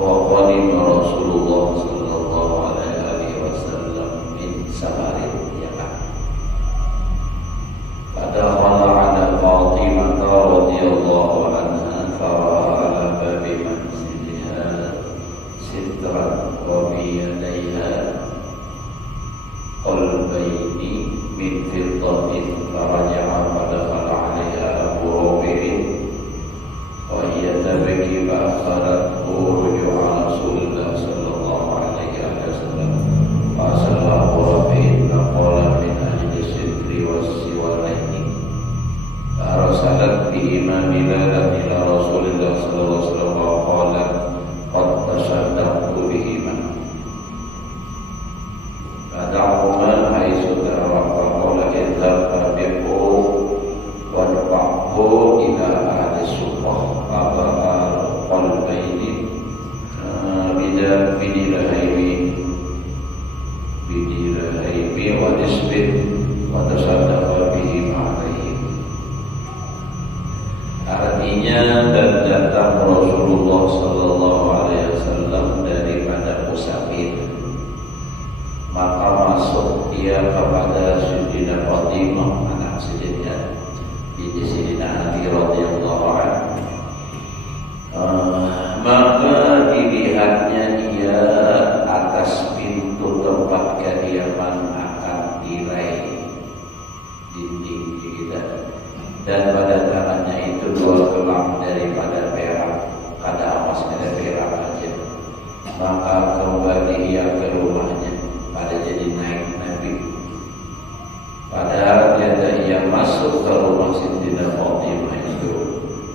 Qadima Rasulullah sallallahu alaihi wasallam min safarin, ya kan? Fadakhala ala Fatimah radhiyallahu anha fara'a ala babi manziliha sitran wa biyadaiha qalbayni min fiddatin faraja'a fadakhala alaiha Abu Rabi'in wa hiya tabki fa'akharathu ruju'a Rasulullah sallallahu alaihi wasallam fasalla Abu Rabi'in faqala min ahli sidri was-siwalaini fa'arsalat bihima bilalan ila Rasulullah sallallahu alaihi wasallam faqala qad tasaddaqtu bihima fada'uhuma haitsu tarawaqqa qala idhab fabiqu wadfa'hu ila ahli suqah qalbayni bidilahaybi wa nisbin wa tasaddaqa bihi ma'alaihim. Artinya, dan datang Rasulullah sallallahu alaihi wasallam daripada musafir, maka masuk dia kepada Sayyidina Fatimah anak Sayyidina binti Sayyidina Ali radhiyallahu anhu. Maka dilihatnya dia atas pintu tempat kediaman akan diraih dinding kita, dan pada tangannya itu dua gelang daripada perak, kada emas kada perak aja. Maka kembali ia ke rumahnya, pada jadi naik Nabi. Padahal ia masuk ke rumah Sayyidina Fatimah itu,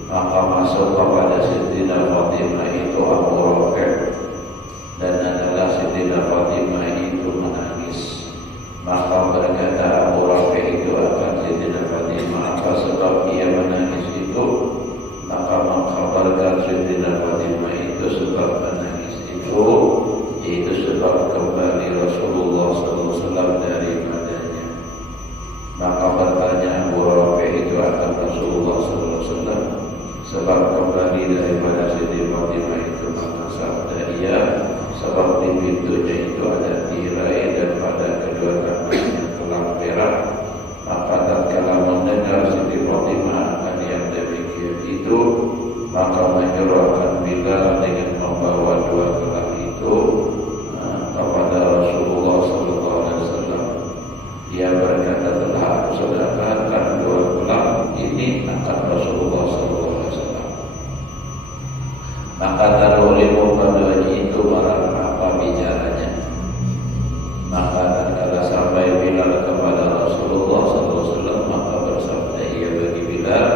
maka masuk kepada Sayyidina Fatimah itu Abu Rafi', dan adalah Sayyidina Fatimah itu menangis. Maka berkata Abu Rafi' itu akan Sayyidina Fatimah, apa sebab ia menangis itu? Maka mengkhabarkan Sayyidina Fatimah itu sebab menangis itu yaitu sebab kembali Rasulullah SAW daripadanya. Maka bertanya Abu Rafi' itu akan Rasulullah SAW, sebab kembali daripada Siti Fatimah itu, maka sabda ia, sebab di pintunya itu ada tirai dan pada kedua tangannya gelang perak. Maka tatkala mendengar Siti Fatimah akan yang demikian itu, maka menyuruhkan Bilal dengan membawa dua gelang itu kepada Rasulullah SAW. Dia berkata, telah aku sedekahkan dua gelang ini akan Rasulullah SAW. Maka tarulimu keduanya itu barang apa bicaranya. Maka tatkala sampai Bilal kepada Rasulullah SAW, maka bersabda ia bagi Bilal,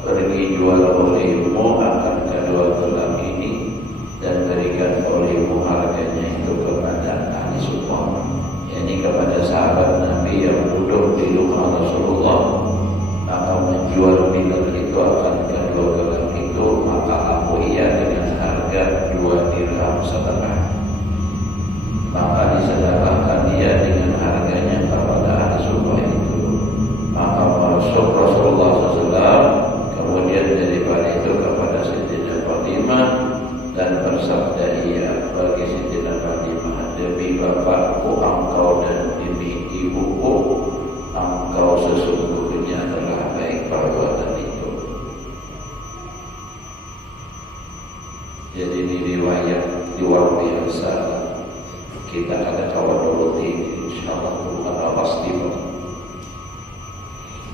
pergi jual olehmu akan kedua gelang ini dan berikan olehmu harganya itu kepada ahli sunnah, yakni kepada sahabat Nabi yang duduk di rumah Rasulullah. Maka menjual Bilal itu akan kedua gelang itu, maka aku ia dengan harga 2 dirham setengah. Maka disedekahkan dia dengan harganya kepada ahli sunnah itu. Maka masuk Rasulullah SAW, kemudian daripada itu kepada Sayyidina Fatimah, dan bersabda ia bagi Sayyidina Fatimah, demi bapakku engkau dan demi ibuku, engkau sesungguhnya telah baik perbuatan itu. Jadi ini riwayat luar biasa. Kita ada kawan dulu ini, insyaallah bukan pasti.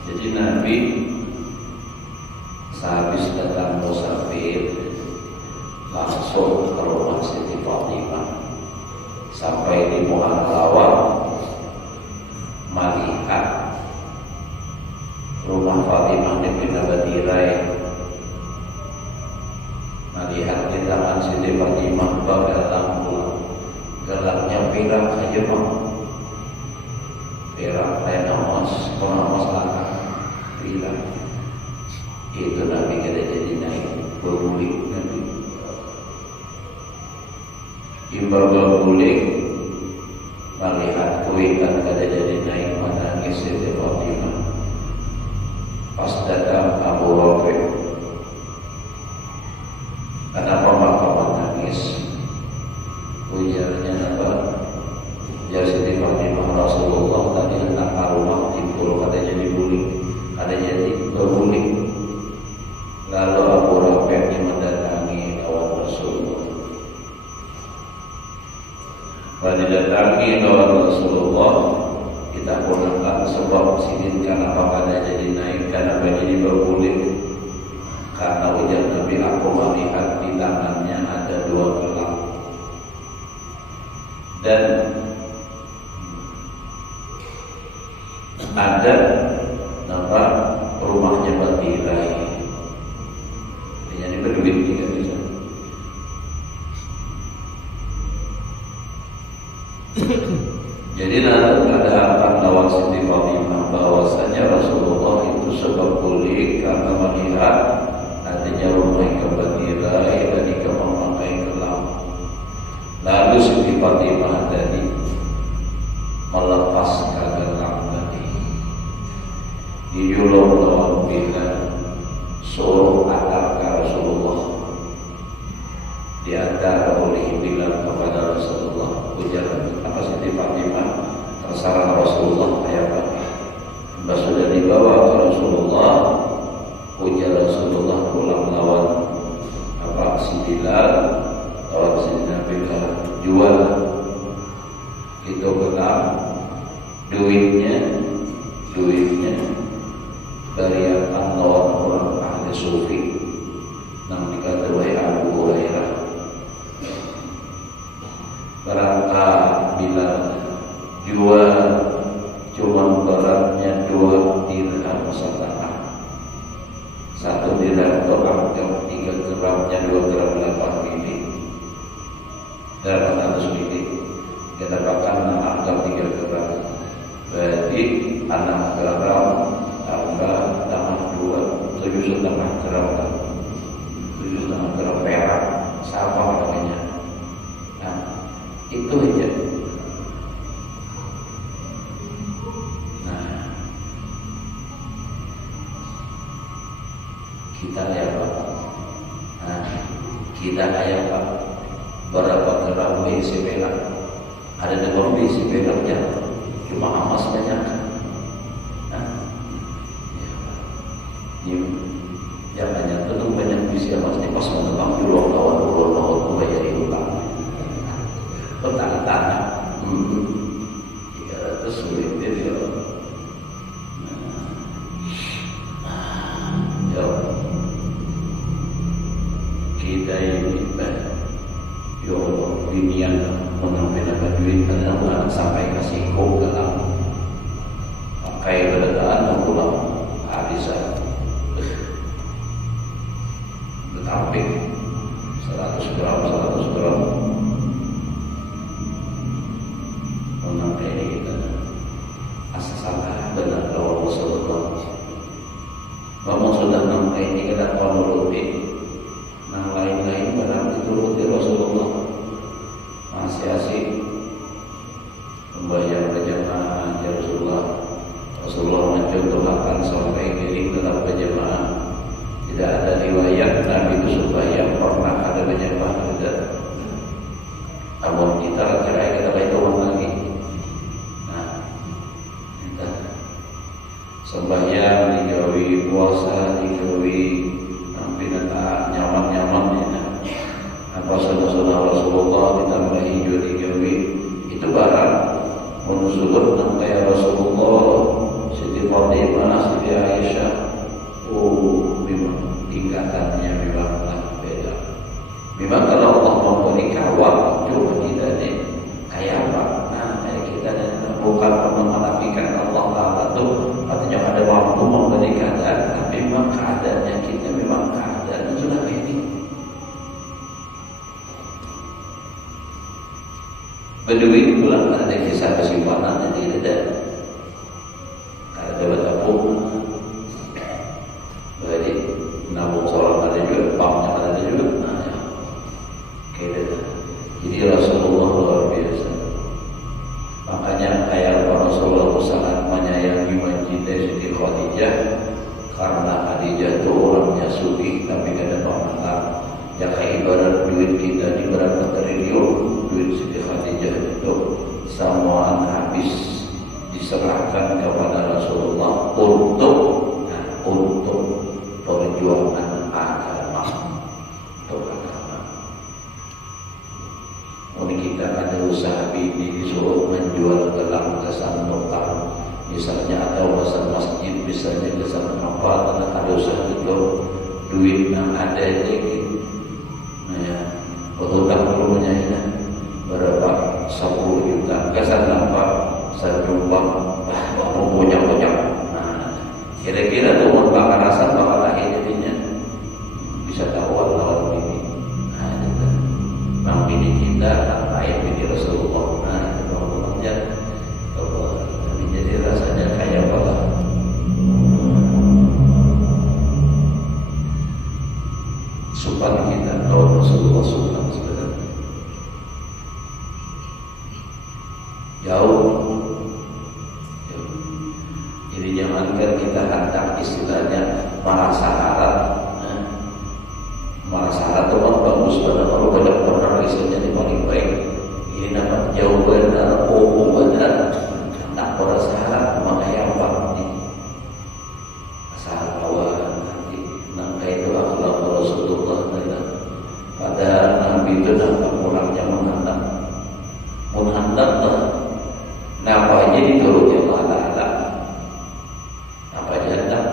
Jadi Nabi sehabis datang musafir langsung ke rumah Siti Fatimah. Sampai di Mu'allawah melihat rumah Fatimah di Batirai, melihat di tangan Siti Fatimah gelang gelangnya perak saja bang, perak lain emas, kalau emas langka perak. Itu Nabi kada jadi naik berguling Nabi. Berguling melihat kuitan kada jadi naik, menangis Siti Fatimah. Pas datang Abu Rafi', kenapa bapak menangis? datangi lawan Rasulullah, kita pulang sebab sidin karena pakaiannya jadi naik, karena jadi berkulit. Karena ujar Nabi, aku melihat di tangannya ada 2 gelang dan ada nama rumahnya Batirai. Jadi berduit juga bisa. Jadi ada akan lawan Siti Fatimah bahwasanya Rasulullah itu sebab kulit karena melihat adanya rumah yang Batirai dan jika memakai gelang. Lalu Siti Fatimah tadi melepaskan gelang tadi. Diyulung lawan Bilal, suruh atar ke Rasulullah, diantar oleh Bilal kepada Rasulullah. Ujar apa Siti Fatimah, terserah Rasulullah kayak apa. Sudah dibawa ke Rasulullah. Ujar Rasulullah pulang lawan apa si Bilal, lawan si Nabi jual itu gelang, duitnya dari akan lawan orang ahli sufi yang dikatakan Abu Hurairah. Berangkat Bilal jual cuma beratnya 2 dirham setengah. 1 dirham itu anggap 3 gramnya 2 gram 8 mili, 800 mili. Kita dapatkan anggap 3 gram, berarti 6 gram tambah 2, 7,5 gram, 7,5 gram perak, sama namanya. Nah, itu aja. Nah, kita kayak apa? Nah, kita kayak apa? Berapa gram isi perak? Ada yang isi peraknya cuma emas banyak. Jangan tentu banyak visi emas ini pas menebang dulu lawan membayar utang. Tanda-tanda 300 miliar dia. Kita ini yo binian mengambil duit karena bukan sampai kasih kok dalam pakai berdaan pulang harisan. Betamping 100 gram menang kayak kita asal salah benar kalau Rasulullah bahwa sudah sampai ini kita menuruti yang lain-lain barang dituruti Rasulullah masih asik membayar berjamaah. Rasulullah mencontohkan sampai giring dalam berjamaah. Tidak ada riwayat Nabi itu supaya pernah ada berjamaah tidak. Namun kita kira baik ulang lagi. Nah, kita sembahyang dijauhi, puasa dijauhi, sampai nata nyaman-nyaman ya. Apa sunnah Rasulullah ditambah hijau dijauhi. Itu barang menurut kayak Rasulullah, Siti Fatimah, Siti Aisyah. Memang tingkatannya memanglah beda. Memang kalau Allah memberikan waktu kita ini kayak apa? Nah, kayak kita bukan menafikan Allah Taala itu artinya ada waktu memberikan, tapi memang keadaannya kita memang keadaan sudah ini. Bedui pulang ada kisah kesimpanan yang tidak ada. Ada dapat apa? Jadi nabung sholat ada juga, banknya ada juga. Nah, ya. Kayak jadi Rasulullah luar biasa. Makanya kayak Rasulullah sangat menyayangi mencintai Siti Khadijah karena Khadijah itu orangnya sugih tapi kadang pemakan. Ya kayak ibarat duit kita di berapa triliun, duit Siti Khadijah itu semua habis diserahkan kepada Rasulullah untuk perjuangan agama. Untuk agama. Mungkin kita ada usaha ini disuruh duit yang ada aja gitu. Nah ya, hutang rumahnya ini berapa 10 juta, kesan nampak senyumbang, mau bojang-bojang. Nah, kira-kira tuh mau bakal rasa bakal lahir jadinya bisa tahu lawan ini. Nah itu bang bini kita, bang lain bini Rasulullah. Nah itu bang jadi rasanya kayak apa? Sumpah kita, kalau Rasulullah sumpah sebenarnya jauh. Jadi jangankan kita hantar istilahnya merasa harat. Merasa harat itu kan bagus, pada kalau banyak benar istilahnya ini paling baik. Ini dapat jauh benar, benar. Tak merasa harat, makanya apa nih? Asal bahwa nanti nangka itu akhlak Rasulullah. Padahal Nabi itu nampak orangnya menghantam lah. Napa aja dituruti Allah. Apa aja hendak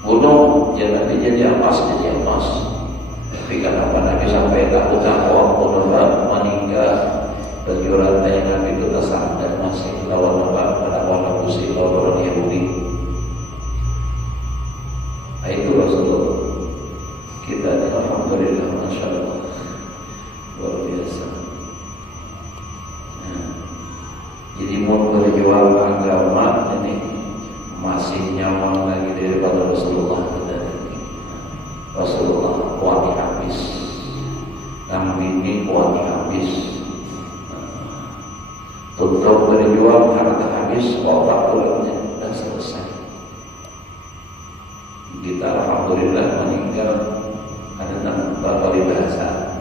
gunung jangan jadi emas. Tapi kenapa Nabi sampai tahu waktu meninggal bagi orang yang Nabi itu tersadar masih lawan musim lawan orang Yahudi. Nah itu Rasulullah. Kita ini alhamdulillah, masya Allah, luar biasa. Nah, jadi mau berjuang agama ini masih nyaman lagi daripada Rasulullah. Rasulullah kuat habis, yang ini kuat habis. Tutup berjuang harta habis, obat kulitnya sudah selesai. Kita alhamdulillah meninggal ada 6 kali bahasa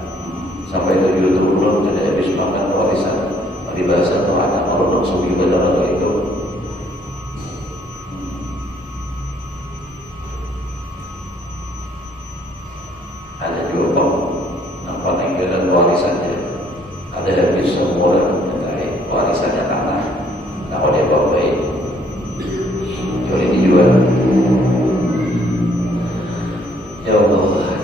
sampai 7 turun tidak habis makan warisan bahasa atau anak orang sugi benar itu. Ada juga nampak tinggalan warisannya, ada habis semua warisannya tanah. Kalau dia baik jadi dijual. Ya Allah,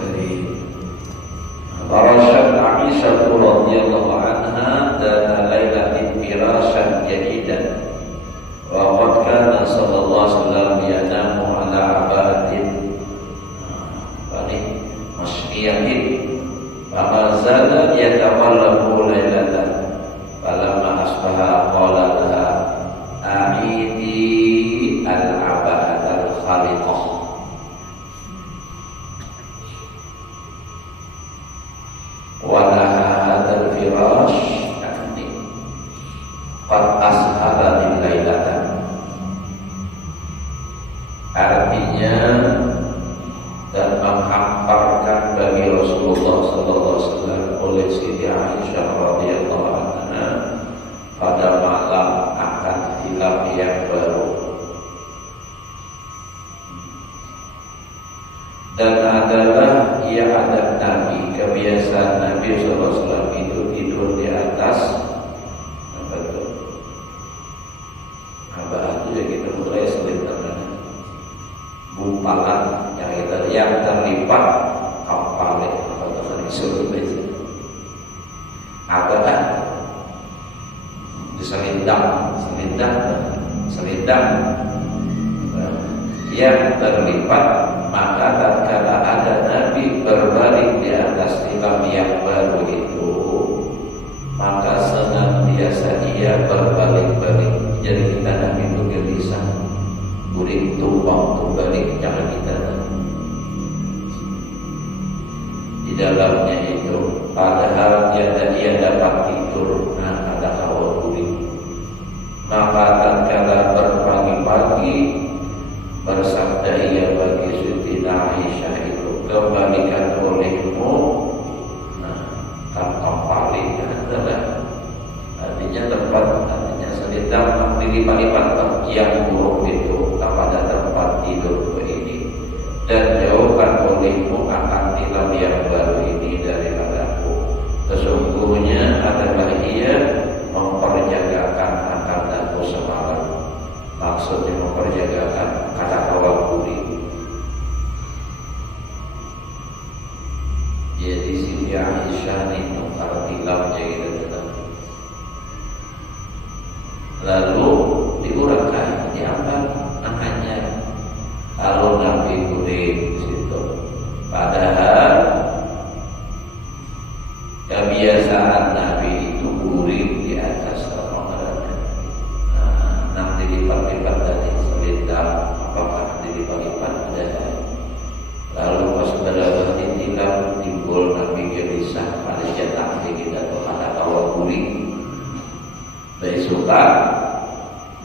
Farashat Aisyah radhiyallahu anha dan lailatin firashan jadidan wa qad kana sallallahu alaihi wasallam yanamu ala abatin masyiyatin wa ma zala yataqallabu lailatan falamma asbaha qala laha a'idi al-abaat al-khaliqah walaha hadal firash yakni qad ashara min lailatan. Artinya dan menghamparkan bagi Rasulullah sallallahu alaihi wasallam oleh Siti Aisyah radhiyallahu anha pada malam akan hilal yang baru. Dan adalah ia adab Nabi, kebiasaan Nabi SAW itu tidur di atas apa itu? Apa itu ya kita mulai selintangannya bumpalan yang terlipat kapal apa itu disuruh baca apa kan diselindang yang terlipat. Maka tatkala ada Nabi berbalik di atas tilam yang baru itu, maka senantiasa ia berbalik-balik. Jadi kita Nabi itu gelisah, burik tumpang kembali, jangan kita di dalamnya itu. Padahal dia dapat tidur, nah ada kawal burik. Maka tatkala berpagi-pagi bersabda ia bagi Siti Aisyah itu, kembalikan olehmu tanpa paling adalah artinya tempat, artinya selendang dilipat-lipat yang buruk itu kepada tempat tidur ini, dan jauhkan olehmu akan tilam yang baru ini daripadaku. Sesungguhnya adalah ia memperjagakan akan aku semalam. Maksudnya memperjagakan kata kawal budi. Padahal kebiasaan Nabi itu guring di atas rongga. Nanti dilipat-lipat dari selendang, apakah dilipat-lipat ada. Lalu pas berada tilam timbul Nabi gelisah pada jatah kita pada kawal guring. Besokan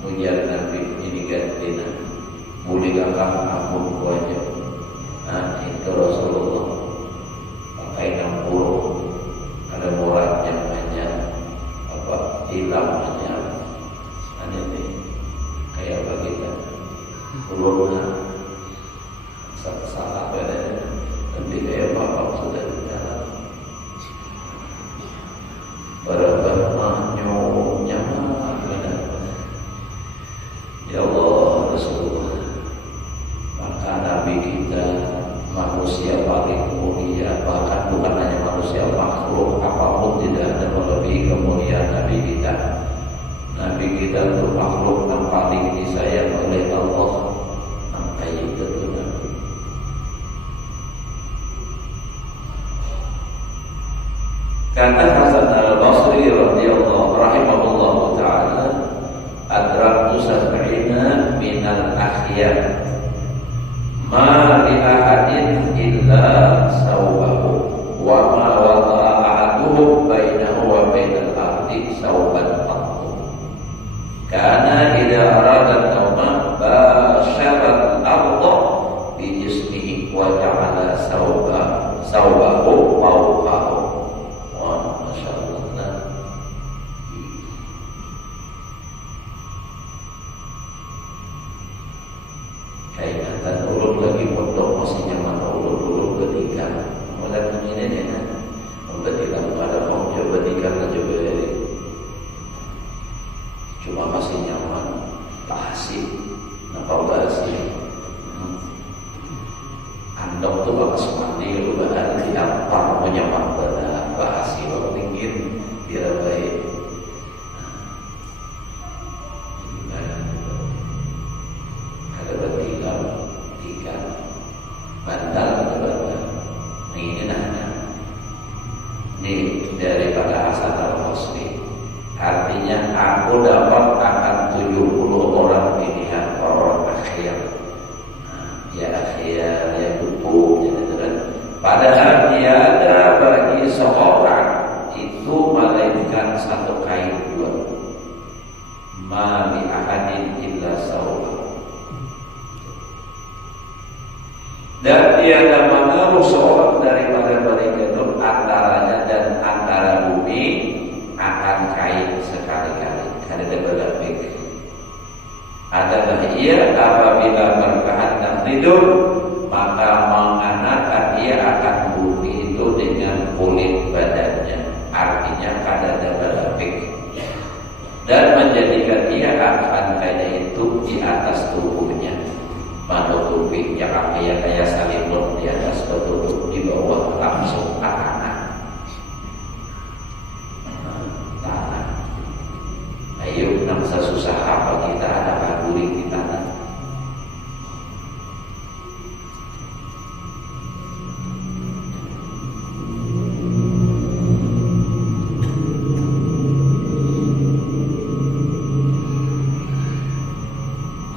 mujar Nabi ini gantina, boleh kakak ampun wajah. Itu Rasulullah pakai 60 ada muratnya banyak apa hilamnya ada nih kayak apa kita belum salah pada tapi kayak bapak sudah di dalam berapa nyaman benar. Ya Allah Rasulullah, maka Nabi kita manusia paling mulia, bahkan bukan hanya manusia, makhluk apapun tidak ada melebihi kemuliaan Nabi kita. Nabi kita itu makhluk yang paling disayang oleh Allah. Maka itu Nabi. Kata Hasan al-Basri radhiyallahu rahimahullahu taala, adraktu sab'ina minal akhyar ma li ahadin illa sawbahu wa ma wada'a ahaduhum bainahu wa bainal ardi sawban qattu kana idza arada an-nawma basyara al-ardha bi jismihi wa ja'ala sawbahu fawqahu. Wa masyaallah. Kainatan ulun lagi mondok masih nyaman ulun bertiga. Mulai begini nih, bertiga pada mau coba bertiga juga. Cuma masih nyaman, bahasi, nampak bahasi. Andok tuh bakas mandi lu bahan diampar menyaman pada bahasi waktu ingin dirabai. Daripada Hasan al-Basri, artinya aku dapat akan 70 orang pilihan orang akhir. Ya akhir, ya tutup, padahal tiada bagi seorang itu melainkan satu kain dua. Ma li ahadin illa sawba. Dan tiada mengaruh seorang daripada mereka itu antaranya dan antara bumi akan kain sekali-kali. Ada berlapik. Adalah ia apabila berkehendak tidur, maka menganakan ia akan bumi itu dengan kulit badannya. Artinya ada berlapik. Dan menjadikan ia akan kain itu di atas tubuhnya. Menutupi yang kayak salimut di atas betul di bawah langsung tanah. Ayo nangsa susah apa kita ada guling di tanah.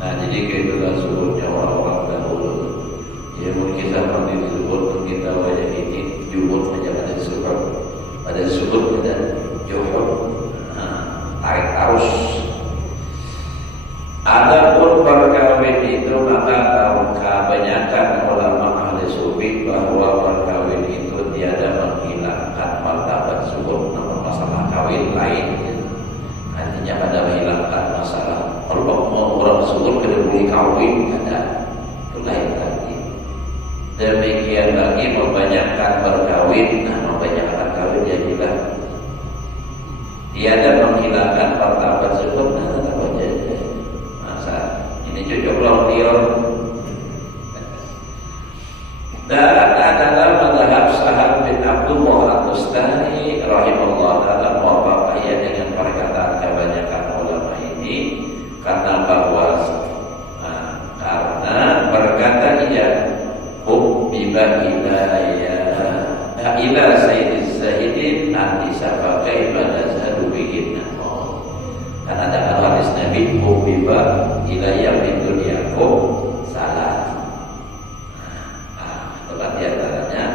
Nah jadi kebetulan suburnya orang-orang dahulu. Ya mungkin kita pernah disebut kita wajah ini jumur saja pada subur dan johor. Tarik arus. Adapun perkawin itu maka kebanyakan ulama ahli sufi bahwa perkawin itu tiada menghilangkan martabat subur. Namun masalah kawin lain, artinya pada menghilangkan masalah orang subur kena boleh kawin ada itu lain lagi. Demikian lagi membanyakkan berkawin, membanyakkan kawin ya juga tiada menghilangkan martabat subur. Masa ini cocok lautior. Dan adalah madhab Sahal bin Abdullah al-Tustari rahimahullah ta'ala muwafaqah dengan perkataan kebanyakan ulama ini, karena bahwa karena berkata ia hubbiba ila hubiba ilayya min dunyakum salah. Tempat diantaranya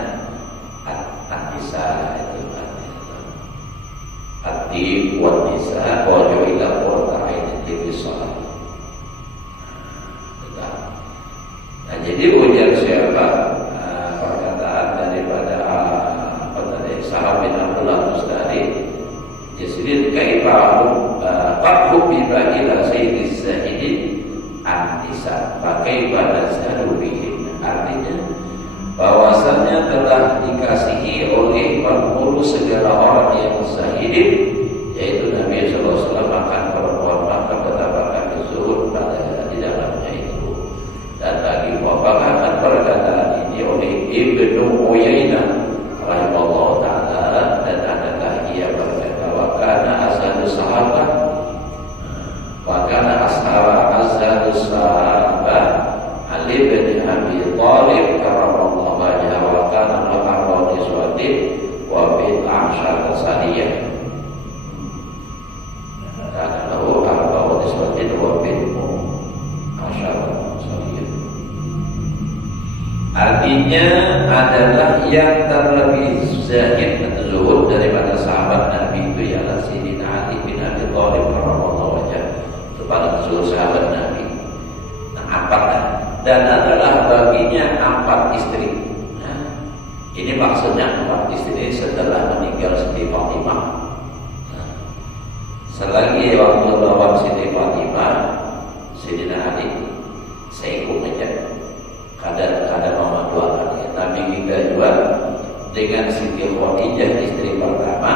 An-Nisa itu At-Tib wa Nisa wa ju'ila qurrata aini fi shalah. Nah, jadi ujar siapa perkataan daripada sahabat Abdullah Mustari Yasrid kaifahu qadhu bi ila sayyidis zahidin An-Nisa pakai pada sadubihin, artinya bahwasannya telah dikasihi oleh penghulu segala orang yang zahidin, yaitu Nabi SAW akan perempuan, maka betapa zuhud pada di dalamnya itu. Dan lagi wabahkan perkataan ini oleh Ibnu Uyainah rahimahullah ta'ala, dan adalah ia berkata wa kana asadu sahabat wa kana asadu sahabat Ali bin Abi Thalib karamallahu wajhahu wa kana al-arwah niswatin wa bin ahsyar sadiyah. Karena lahu arwah niswatin wa bin ahsyar sadiyah. Artinya adalah yang terlebih zahid atau zuhud daripada sahabat Nabi itu ialah Sayyidina Ali bin Abi Thalib karamallahu wajhahu. Itu paling zuhud sahabat Nabi. Nah, apakah dan adalah baginya 4 istri. Nah, ini maksudnya 4 istri setelah meninggal Siti Fatimah. Nah, selagi waktu lawan Siti Fatimah, Sayyidina Ali seikut aja. Kadang memaduakan ya. Nabi kita juga dengan Siti Khadijah istri pertama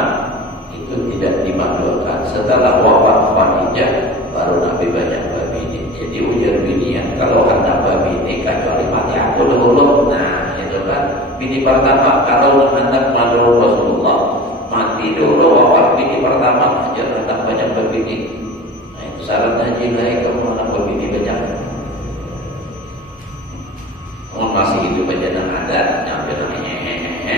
itu tidak dimaduakan. Setelah wafat Khadijah baru Nabi banyak berbini. Jadi ujar binian, kalau hendak berbini kecuali mati aku dulu. Nah itu kan bini pertama. Kalau hendak madu Rasulullah mati dulu, wafat bini pertama aja hendak banyak berbini. Nah itu syaratnya jilai kamu hendak berbini banyak. Masih hidup aja dan ada nyampe hehehe.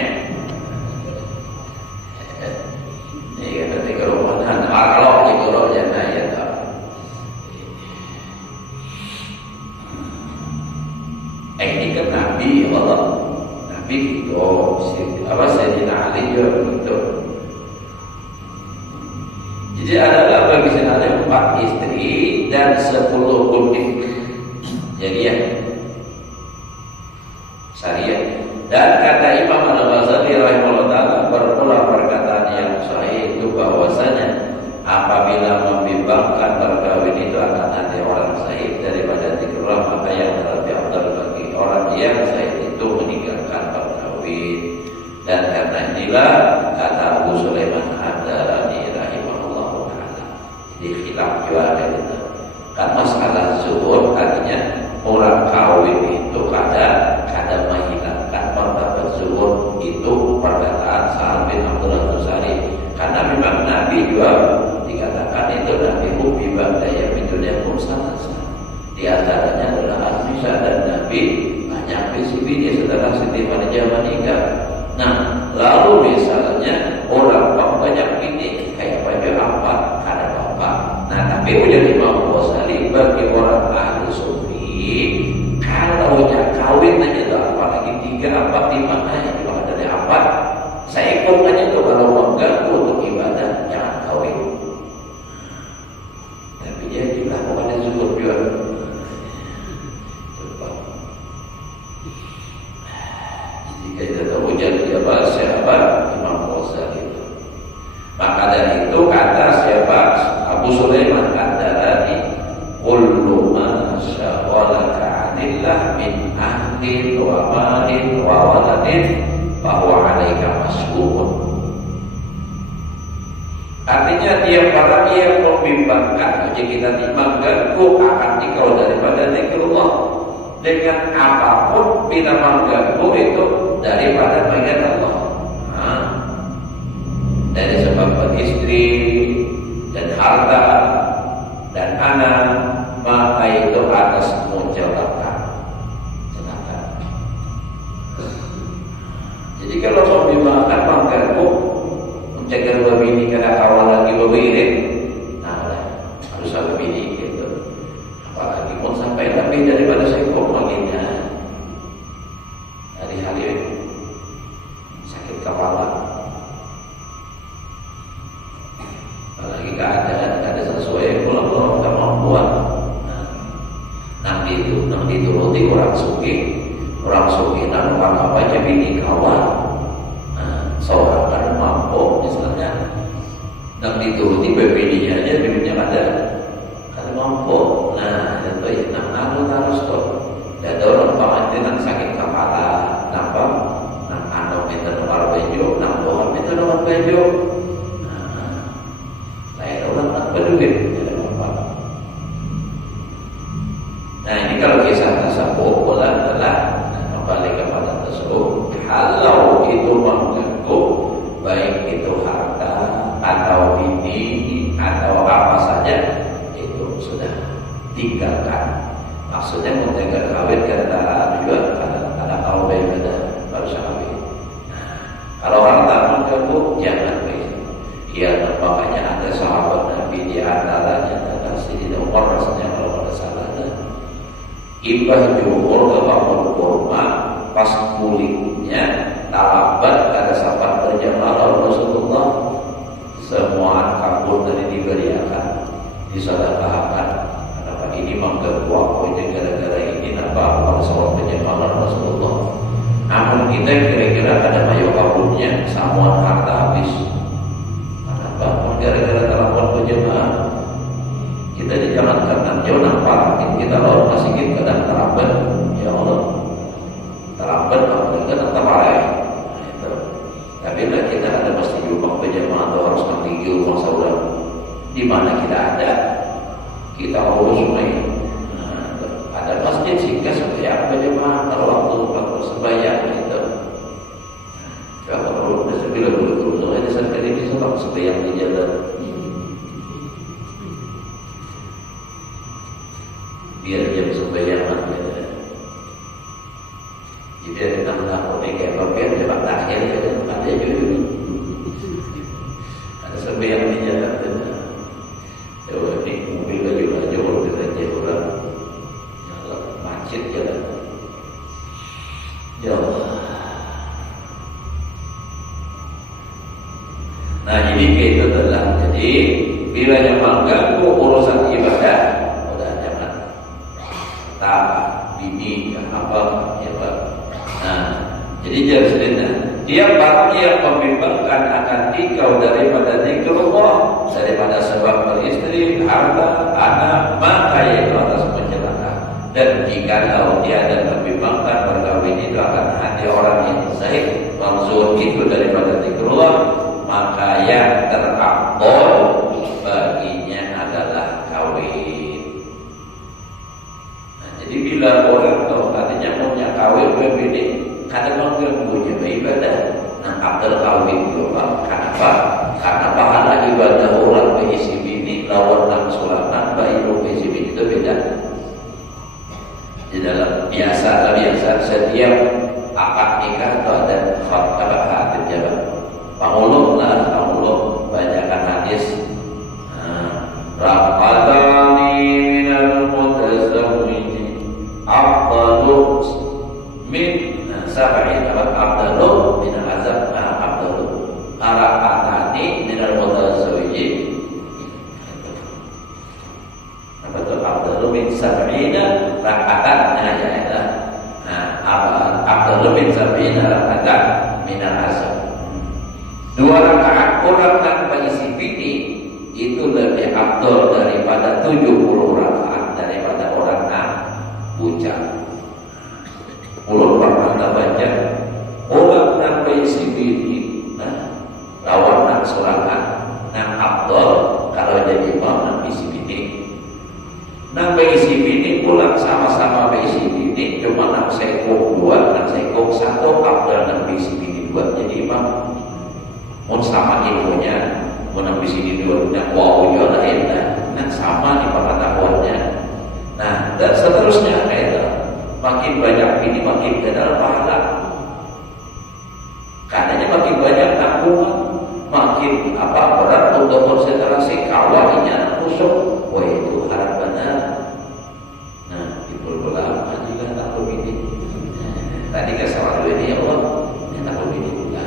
Iya nanti kalau mana kalau di guru jangan ya tak. Ini kan Nabi Allah, Nabi itu apa Sayyidina Ali juga begitu. Jadi adalah bagi Sayyidina Ali 4 istri dan 10 budik. Jadi ya. Syariah. Dan kata Imam Al-Ghazali rahimahullah ta'ala berpula perkataan yang sahih itu bahwasanya apabila membimbangkan perkawin itu akan ada orang sahih daripada tikrah, maka yang lebih afdal bagi orang yang sahih itu meninggalkan perkawin. Dan karena inilah kata Abu Sulaiman Ad-Darani rahimahullah ta'ala. Jadi khilaf juga ada itu. Kan masalah zuhud artinya orang kawin itu kadang menghilangkan martabat zuhud, itu perkataan Sa'ad bin Abdullah Tusari. Karena memang Nabi juga dikatakan itu Nabi hubiba daya mindunya kumsana. Di antaranya adalah An-Nisa, dan Nabi banyak bini setelah Siti Khadijah meninggal. Nah, lalu misalnya orang banyak bini kayak baju apa ada bapak. Nah, tapi ujar Imam Ghazali bagi orang ahli sufi, kalau kawin aja tuh apalagi 3, 4, 5 aja cuma dari 4 saya ikut aja tuh kalau mengganggu untuk ibadah jangan kawin. Tapi dia dilakukan zuhud juga. Jika kita tahu jadi siapa Imam Ghazali itu, maka dari itu kata siapa Abu Sulaiman Ad-Darani, kullu ma syawalaka anillah min ahlin wa malin wa waladin bahwa alaika mas'ulun. Artinya tiap orang yang membimbangkan jika kita mengganggu akan dikau daripada zikrullah dengan apapun bila mengganggu itu daripada mengingat Allah. Dari sebab istri dan harta dan anak, maka itu atas mujarabah celaka. Jadi kalau membimbangkan mengganggu mencegah bini karena awal lagi bewirid, nah harus ada bini gitu. kelina hari-hari sakit kepala, apalagi keadaan kada sesuai pulang-pulang kemampuan. Nang dituruti orang suki nang apa aja bini kawan. Seorang kada mampu misalnya, nang dituruti bininya aja bininya kada mampu. Nah itu ya nang harus tuh. Dan orang pamanti nang sakit kepala, napa nang anu minta nomor bejo, nang bohong minta nomor bejo. Saya orang nang berduit. Nah ini kalau kisah tersebut bola adalah kembali kepada tersebut. Kalau itu mengganggu, baik itu harta atau bini atau apa saja, itu sudah tinggalkan. Maksudnya menjaga kawin kata juga ada kalau baik baru kawin. Nah, kalau harta mengganggu jangan begitu. Ya makanya ada sahabat Nabi di antaranya adalah Sayyidina Umar rasanya kalau ada salah. Ibah juhur ke bangun kurma pas kulitnya talabat ada sahabat berjamaah Rasulullah, semua kabur dari diberiakan disedekahkan. Kenapa ini mengganggu aku gara-gara ini? Kenapa kalau sholat berjamaah Rasulullah? Namun kita kira-kira ada mayo kaburnya semua harta habis. Kenapa? Gara-gara terlalu berjamaah. Kita dijalankan dan jauh nampak kita lalu masih kita kadang terlambat, ya Allah terlambat apalagi kadang terlalu itu. Tapi lah kita ada mesti jumlah berjamaah atau harus nanti rumah saudara di mana kita ada, kita urus sungai. Ada masjid sehingga supaya berjamaah kalau waktu sembahyang itu. Coba kalau sudah sembilan puluh tahun ini sampai ini sebab sembahyang di jalan. Biar dia sembahyang gitu. Jadi kita melakukan kayak bagian dia takhir ada juga. Ada sembahyang di jalan itu. Coba ini mobil baju kalau kita jalan jalan macet jalan. Jauh. Nah jadi itu adalah jadi bila yang mengganggu urusan ibadah bini apa ya Pak. Nah, jadi jangan selina. Tiap barang yang membimbangkan akan engkau daripada zikrullah, daripada sebab beristri, harta, anak, maka itu atas pencelaka. Dan jika tiada membimbangkan perkawin itu akan hati orang yang sahih, maksud itu daripada zikrullah, maka yang terabdol baginya adalah kawin. Jadi bila orang tahu katanya maunya kawin berbeda, kadang orang punya ibadah. Nah, abdul kawin juga. Kenapa? Karena pahala ibadah orang berisi bini lawan nafsulan bayi berisi bini itu beda. Di dalam biasa setiap akad nikah itu ada hadis jabat. Pangulung banyakkan hadis. Ramadhani minal mutazawwiji afdalu min sab'in afdalu min azab afdalu arakatani min al-mutazawwiji apa itu afdalu min sab'in rakatan ya afdalu min sab'in rakatan min al-azab. 2 rakaat orang tanpa isi bini itu lebih afdal daripada 70 rakaat daripada orang bujang. Ulun pernah baca orang tanpa isi bini lawan nang surangan nang afdal kalau jadi imam nang isi bini. Nang isi bini pulang sama-sama isi bini cuma nang sekok 2 nang sekok 1 afdal nang isi bini 2 jadi imam. Mun sama ilmunya menang di sini dua wow juga lain dan sama di pengetahuannya. Nah dan seterusnya itu makin banyak ini makin kenal pahala. Karenanya makin banyak tanggungan, makin berat untuk konsentrasi kawalinya khusyuk. Wah itu harap benar. Nah di ulama juga takut tadi ke sawah ini ya Allah, ini tak ini juga.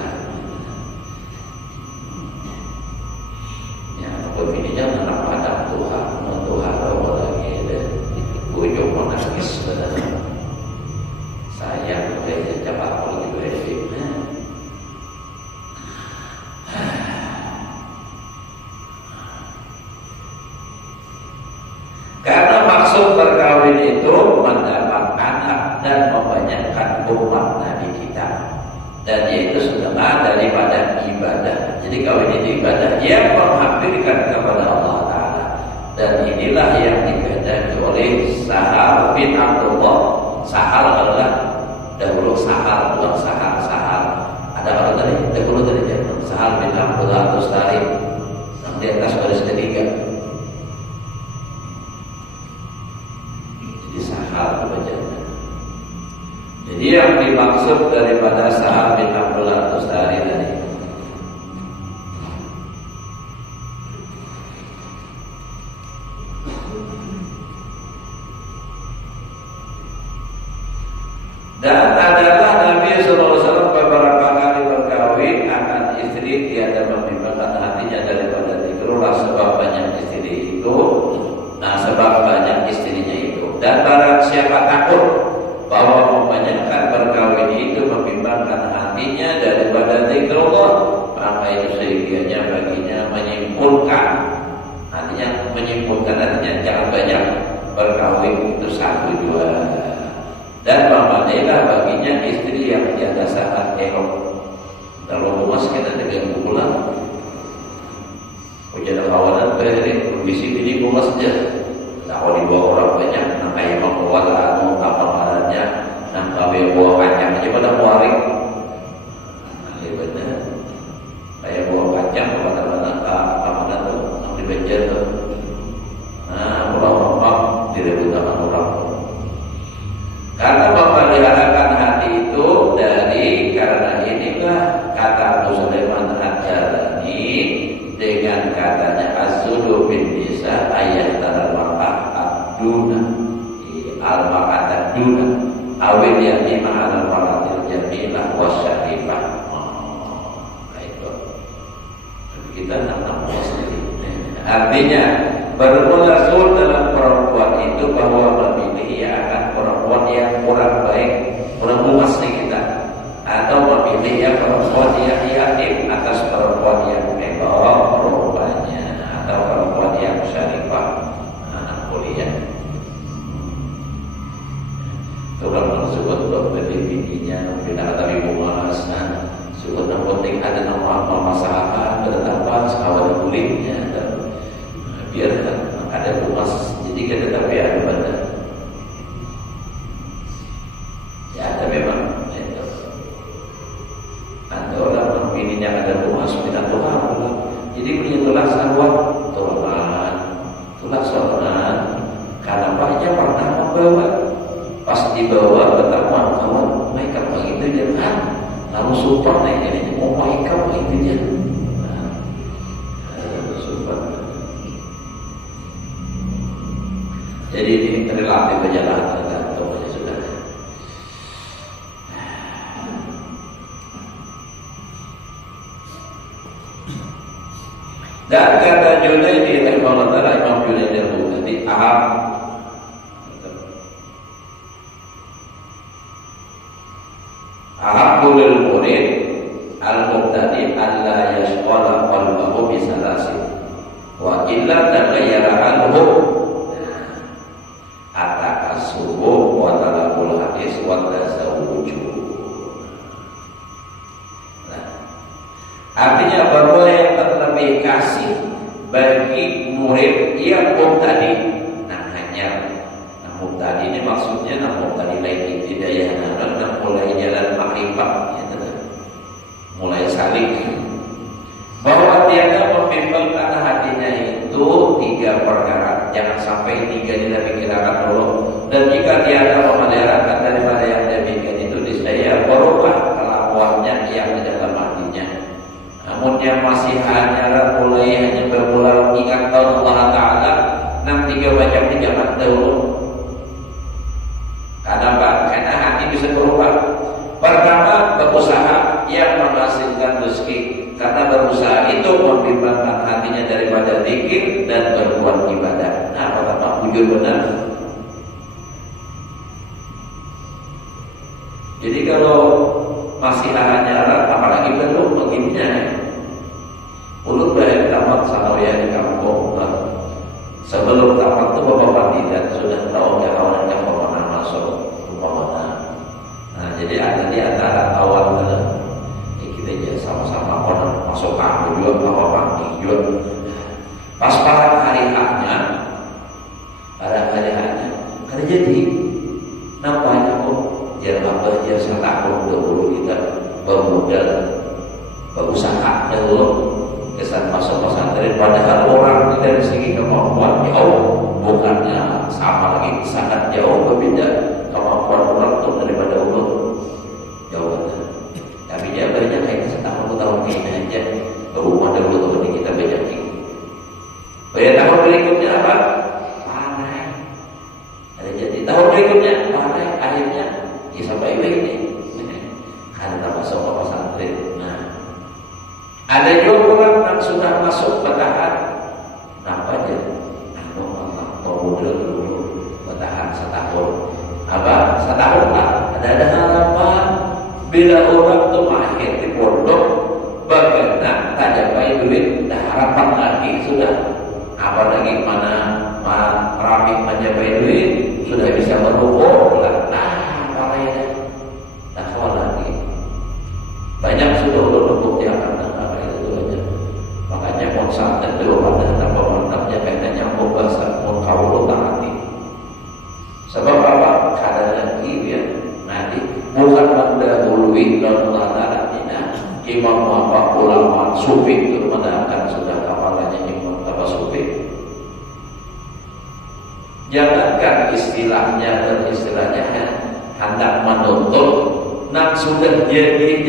Ya, aku ini jangan nak padam Tuhan, Tuhan apa lagi deh. Ujung menangis sayang kayaknya cepat pergi beresipnya. Karena maksud berkawin itu mendapat anak dan membanyakkan umat Nabi kita, dan yaitu setengah daripada ibadah. Jadi kawin itu ibadah yang menghampirkan kepada Allah Ta'ala, dan inilah yang dikehendaki oleh Sahal bin Abdullah. Sahal adalah dahulu Sahal, bukan Sahal. Ada orang tadi, dahulu tadi Sahal bin Abdullah Tustari yang di atas baris ketiga. Jadi Sahal bacanya. Jadi yang dimaksud daripada Sahal bin Abdullah Tustari tadi, dan adalah Nabi SAW beberapa kali berkawin akan istri tiada membimbangkan hatinya daripada zikrullah, sebab banyak istri itu, sebab banyak istrinya itu. Dan barang siapa takut bahwa membanyakkan berkawin itu membimbangkan hatinya daripada zikrullah, maka itu seyogianya baginya menyimpulkan, artinya jangan banyak berkawin itu 1-2. Dan memadailah baginya istri yang tiada saat elok. Kalau luas kita dengan bulan, ujian kawanan beri bisi ini luas saja. Kalau dibawa orang banyak, nak kayak membawa anu apa marahnya, nak kayak bawa kacang aja pada muarik. Nah, benar. Kayak bawa kacang pada mana tuh, nak dibaca tuh. Nah, orang direbutkan orang. Karena memeliharakan hati itu karena inilah kata Abu Sulaiman Ad-Darani dengan katanya az-zuhdu bin nisa ayat al-mar'ah ad-duna al-mar'ah awil yakni ma'al mar'atil jamilah wasyarifah. Nah itu kita nak sendiri. Artinya bermula zuhud dalam perempuan itu bahwa memilih akan perempuan yang kurang baik, kurang luas kita, atau memilih yang perempuan yang yatim atas perempuan yang megah rupanya, atau perempuan yang syarifah, anak mulia. Itu kan maksud berbeda bidinya, bina kata ibu malasna. Sudah penting ada nama masalah bertambah sekawan kulitnya, biar ada luas. Jadi kita tapi ada badan. Ya ada memang itu. Ada orang memilihnya ada luas, minta Tuhan. Jadi punya tulang sarwat, tulang sorangan. Karena paknya pernah membawa, pas dibawa pertemuan kawan, mereka begitu dia kan, lalu support naik ini, mau mereka begitu dia. Jadi ini relatif berjalan tergantung saja sudah. Dan kata Junaidi rahimahullah taala, Imam Junaidi al-Baghdadi, ahabul murid al-mubtadi alla yashqala qalbahu bisalasin wa illa taghayyara anhu atakasubu wa talabul hadis wa tazawuju. Artinya bahwa yang terlebih kasih bagi murid yang mubtadi. Mubtadi ini maksudnya mubtadi lain hidayah, mulai jalan makrifat, mulai salik. Bahwa tiada membimbangkan hatinya itu 3 perkara. Jangan sampai 3 tidak pikirkan dulu. Dan jika tiada memeliharakan daripada yang demikian itu, niscaya berubah kelakuannya yang di dalam hatinya. Namun yang masih hanya bermula ingat Allah Ta'ala, 3 macam ini jangan dahulu. Karena hati bisa berubah. menenangkan hatinya daripada zikir dan berbuat ibadah. Nah, pertama bujur benar. Jadi kalau masih nyara, apalagi belum begininya, mulut banyak tamat sanawiyah di kampung. Sebelum tamat itu bapak tidak sudah tahu kawan yang pernah masuk umpamanya. Nah, jadi ada di antara awal kita aja sama-sama orang masuk kampung juga bapak juga. Pas pada hari haknya, ada jadi nampaknya jar apa jar setahun dahulu kita bermodal berusaha dahulu kesan masuk pesantren, padahal orang dari segi kemampuan jauh, bukannya sama lagi, sangat jauh berbeda kemampuan orang itu daripada Allah jauh. Tapi dia banyak kayak setahun 2 tahun ini aja berumah dahulu tahun kita banyak ini. Banyak tahun berikutnya apa? Panen. Ada jadi tahun berikutnya panen, akhirnya ya sampai ini karena masuk ke pesantren. Nah, ada juga orang yang sudah masuk bertahan, nampaknya modal dulu bertahan setahun, apa setahun lah. Ada harapan bila orang tuh mahir di pondok, bagaimana tak dapat duit, ada harapan lagi sudah. Apalagi mana rapi mencapai duit, sudah bisa berhubung lah. Nah, kawal lagi. Banyak sudah bukti akan apa itu aja. Makanya konsep dan belum ada tanpa mantapnya kaitannya nyambung bahasa pun kawal taati. Sebab apa? Kadang lagi ya nanti bukan mendahului dan melataratina imam apa ulama sufi itu mendapat sudah kawalannya imam apa sufi. Jangankan istilahnya dan istilahnya hendak menuntut, nak sudah jadi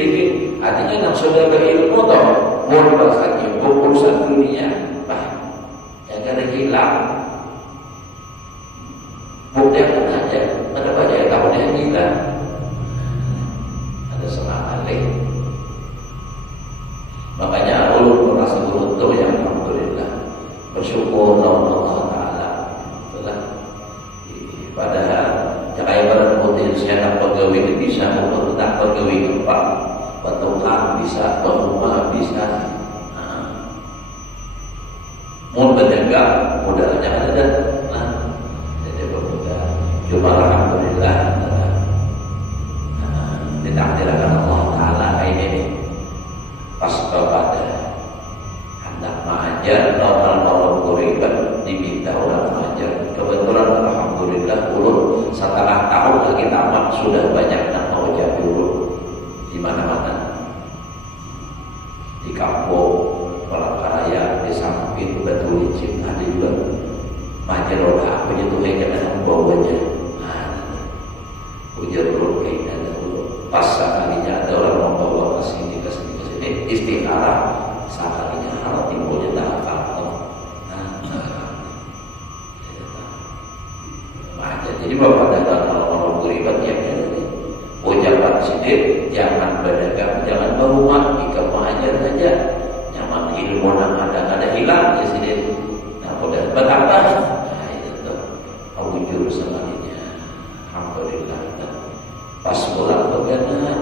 artinya nak sudah berilmu toh, boleh bahasa ibu urusan dunia, jangan hilang. Bukti apa aja, ada banyak tahu dia hilang, ada semangat lagi. Makanya ulun merasa beruntung ya, alhamdulillah, bersyukur Allah Taala. Padahal jangan berputih saya nak pegawai bisa, untuk tak pegawai apa, bertukang bisa, berumah bisa. Mau berdagang modalnya ada, jadi bermodal. Cuma alhamdulillah ditakdirkan Allah Taala ini pas kepada hendak mengajar normal kurikulum diminta orang mengajar. Kebetulan alhamdulillah ulun setelah tahun lagi tamat sudah banyak yang mau jadi ulun di mana-mana, di kampung Palangkaraya, di Sampit, Batu Licin, ada juga mengajar orang apa itu kayak yang membawanya. Ujar ulun kayak ada ulun pas sekalinya ada orang membawa ke sini istikharah, sekalinya hal timbulnya tak apa. Jadi bapak dapat orang beribadah yang ini, ucapan sidik, jangan berdagang, jangan berumah, jika mengajar saja, nyaman ilmu yang ada hilang ya sidik. Nah, pada betapa, nah itu wujud semuanya, alhamdulillah. Pas pulang bagaimana,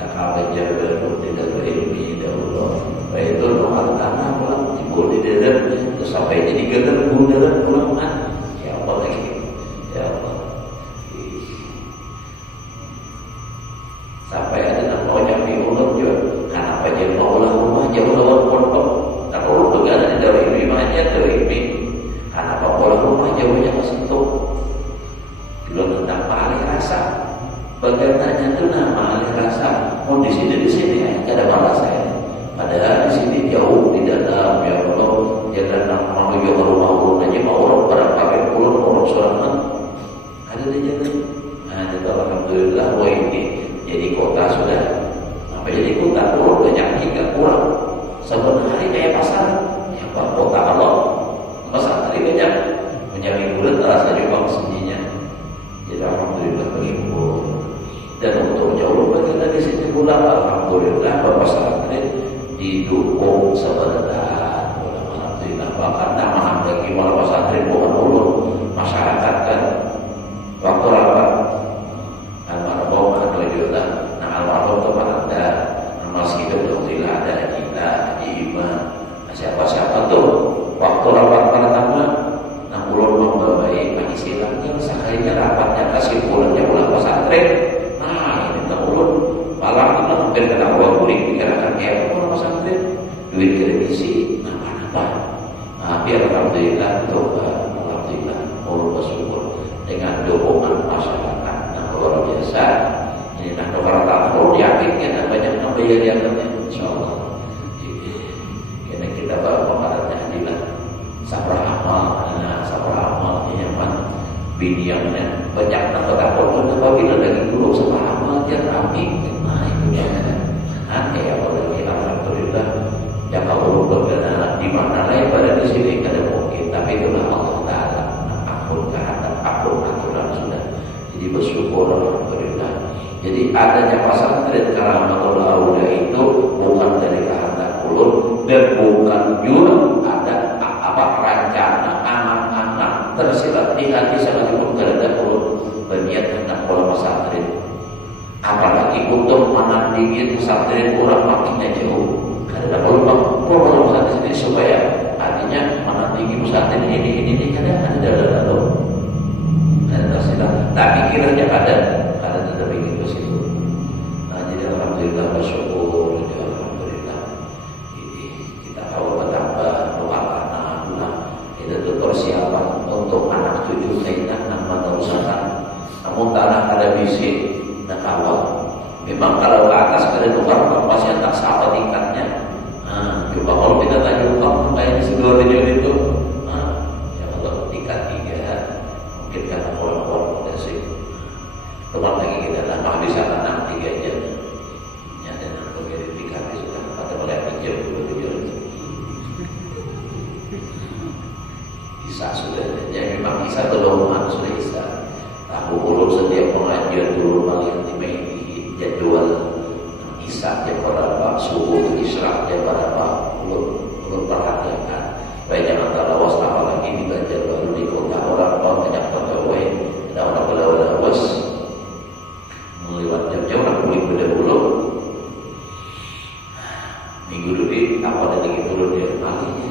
tak belajar baru tidak berilmi dahulu. Baik itu nomor tanah pulang timbul di dalam, terus sampai jadi gedar bundaran pulang ya apa lagi. Ya Allah, sampai ada yang mau nyambi ulun juga. Kenapa dia mau ulah rumah jauh lawan pondok? Tak ulun beganan dari ini aja dari ini. Kenapa ulah rumah jauhnya ke situ? Belum tentang alih rasa. Bagaimana itu nama alih rasa? Mau di sini aja ada malas saya. Padahal di sini jauh di dalam ya Allah. Dia datang menuju ke rumah ulun aja mau orang berapa ulun orang sorangan. Ada di jalan. Nah, itu alhamdulillah wah ini jadi kota sudah. Apa jadi kota pulau banyak juga kurang. Sebenarnya kayak pasar. Ya Pak, kota Allah. Pasar tadi banyak mencari bulan rasa juga sendirinya. Jadi alhamdulillah bersyukur. Dan untuk jauh bagaimana di sini pula alhamdulillah Bapak Santri didukung sebentar. bahkan nama bagi malah pesantren bukan ulun masyarakat kan waktu rapat almarhum atau juga almarhum itu ada masih hidup tidak ada kita di iman siapa-siapa tuh waktu rapat pertama ulun membawahi istilahnya sekalinya rapatnya kesimpulannya ulah pesantren. Nah ini tuh ulun malam itu hampir kena uang kuning dikirakan kayak ulah pesantren duit kredisi apa-apa. Nah biar alhamdulillah alhamdulillah ulun bersyukur dengan dukungan masyarakat yang luar biasa. Ini nah kalau ulun yakin kan banyak membayar yang insyaallah. Ini kita bawa pengaruhnya adilah sabar amal. Biniannya banyak takut apabila lagi dulu sama aja rapi. Nah itu ya aneh apalagi alhamdulillah ya kalau berada di mana lain pada di sini kada mungkin tapi itulah Allah Taala ampun kehendak ampun aturan sudah jadi bersyukur alhamdulillah. Jadi adanya pesantren Karamatul Aulia itu bukan dari kehendak ulun dan bukan juga ada apa rencana anak-anak tersirat di hati sekalipun kerana ulun berniat hendak pola pesantren. Apalagi untuk menandingi pesantren orang makinnya jauh. Kerana ulun pola pesantren ini supaya artinya menandingi pesantren ini kadang ada dalam ada tersirat. Tapi kiranya ada tidak ingin ke situ. Nah jadi alhamdulillah bersyukur alhamdulillah. Ini kita tahu bertambah doa anak-anak itu persiapan untuk anak cucu kita nama terusakan. Namun tanah ada bisik dan awal. Memang kalau ke atas ada tukar pasti tak sama tingkatnya. Nah, coba kalau kita tanya kamu kayak di sebelah itu, ya Allah tingkat 3 mungkin karena orang-orang udah sih. Teman lagi kita lama bisa tenang 3 jam. Ya dan begitu tingkat sudah pada mulai jam 2 jam. Bisa sudah, ya memang bisa belum sudah bisa. Aku belum setiap pengajian dulu paling di jadwal Isa jam berapa, subuh Isra jam berapa, belum perhatikan. Baik jangan terlawas apalagi di Banjarbaru di kota orang banyak pegawai, ada orang belawas melewat jam-jam orang kulit berdahulu. Minggu lebih apa ada lagi turun dia paginya.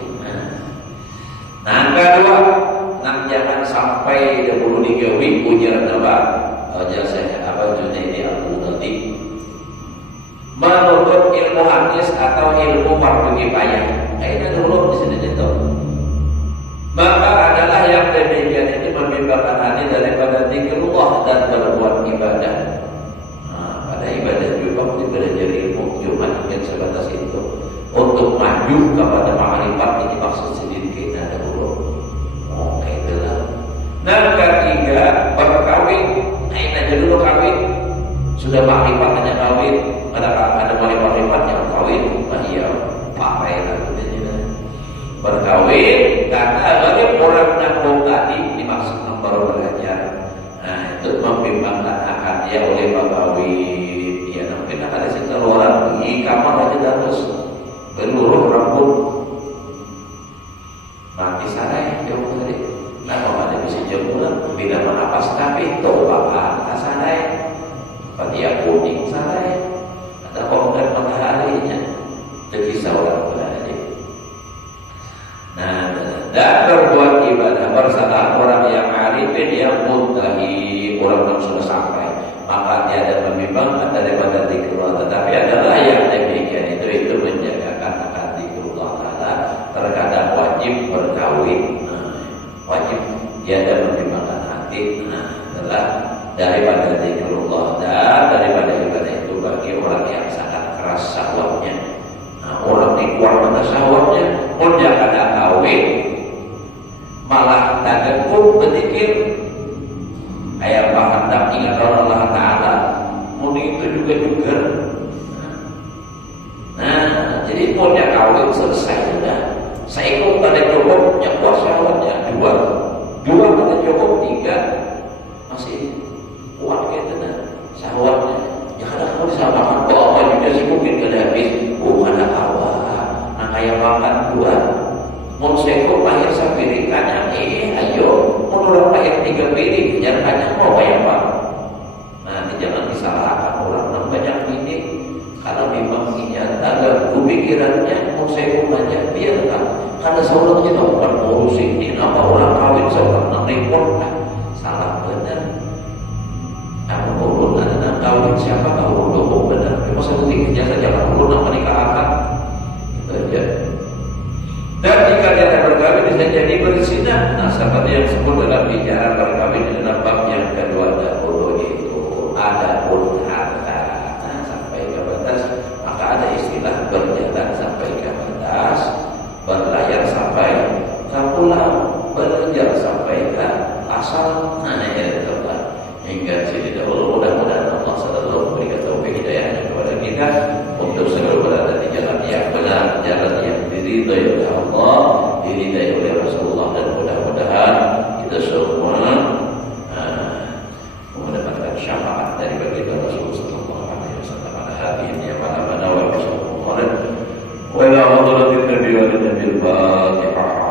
Nah kedua, jangan sampai dahulu digawi ujar apa saya apa Junaidi Abu tadi menuntut ilmu hadis atau ilmu fardu kifayah. Ini dulu di sini itu. Maka adalah yang demikian itu membimbangkan hati daripada zikrullah dan berbuat ibadah. Nah, pada ibadah juga belajar ilmu cuma yang sebatas itu untuk maju kepada makrifat ini maksud sendiri kita dahulu. Nah ketiga berkawin. Nah ini aja dulu kawin. Sudah makrifat hanya kawin. Ada makrifat yang kawin. Nah iya pakai lagunya juga. Berkawin karena bagi orang nanggung tadi dimaksud baru belajar. Nah itu membimbangkan akan dia oleh kawin. Ya mungkin ada sekeluaran di kamar aja terus beluruh rambut mati sana jauh tadi. Nah, kalau ada bisa jemuran, bila menapas tapi tobakan kasanai, dia kuning sanai, ada komponen mataharinya, terkisah orang berani. Nah, dan berbuat ibadah bersama orang yang arifin yang muntahi, orang yang sudah sampai, maka tiada membimbangkan daripada zikrullah. Tetapi adalah yang demikian itu menjagakan akan zikrullah Ta'ala. Terkadang wajib berkawin. Wajib dia ada membimbangkan hati adalah daripada zikrullah dan daripada ibadah itu bagi orang yang sangat keras syahwatnya. Orang yang kuat pada syahwatnya pun jangan ada kawin malah tadakkur berzikir ayat bahan ingat Allah Ta'ala pun itu juga nah jadi pun yang kawin selesai sudah. Saya ikut pada cukup yang kuat syahwatnya 2 pada cukup 3 masih kuat gitu nah syahwatnya ya kadang kalau disamakan bawa juga sih mungkin gak ada habis ada awal nah kayak makan 2 Mun seko pahir sapiring kanyang ayo mun urang pahir 3 piring jangan kanyang mau bayar Pak. Nah, jangan disalahkan orang yang banyak ini karena memang ini antara pikirannya mun seko banyak biarlah karena seorang kita bukan ngurusin ini apa orang kawin seorang repot kan salah benar. Kamu urut anak kawin siapa kau urut benar. Memang sebutiknya saja kalau urut menikahkan itu aja. Dan jika dia berkawin bisa jadi berzina. Nah, seperti yang disebut dalam bicara berkawin di dalam bab yang kedua dahulu itu ada pun harta. Nah, sampai ke batas maka ada istilah berjalan sampai ke batas, berlayar sampai ke pulau, bekerja sampai ke asal. Nah, ya teman. Hingga sini dahulu mudah-mudahan Allah selalu memberikan taufik hidayahnya kepada kita untuk selalu berada di jalan yang benar, jalan yang diridhai oleh Allah, diridhai oleh Rasulullah, dan mudah-mudahan kita semua mendapatkan syafaat dari baginda Rasulullah sallallahu alaihi wasallam pada hari ini pada wa sallallahu wa ila hadratin nabi wa nabil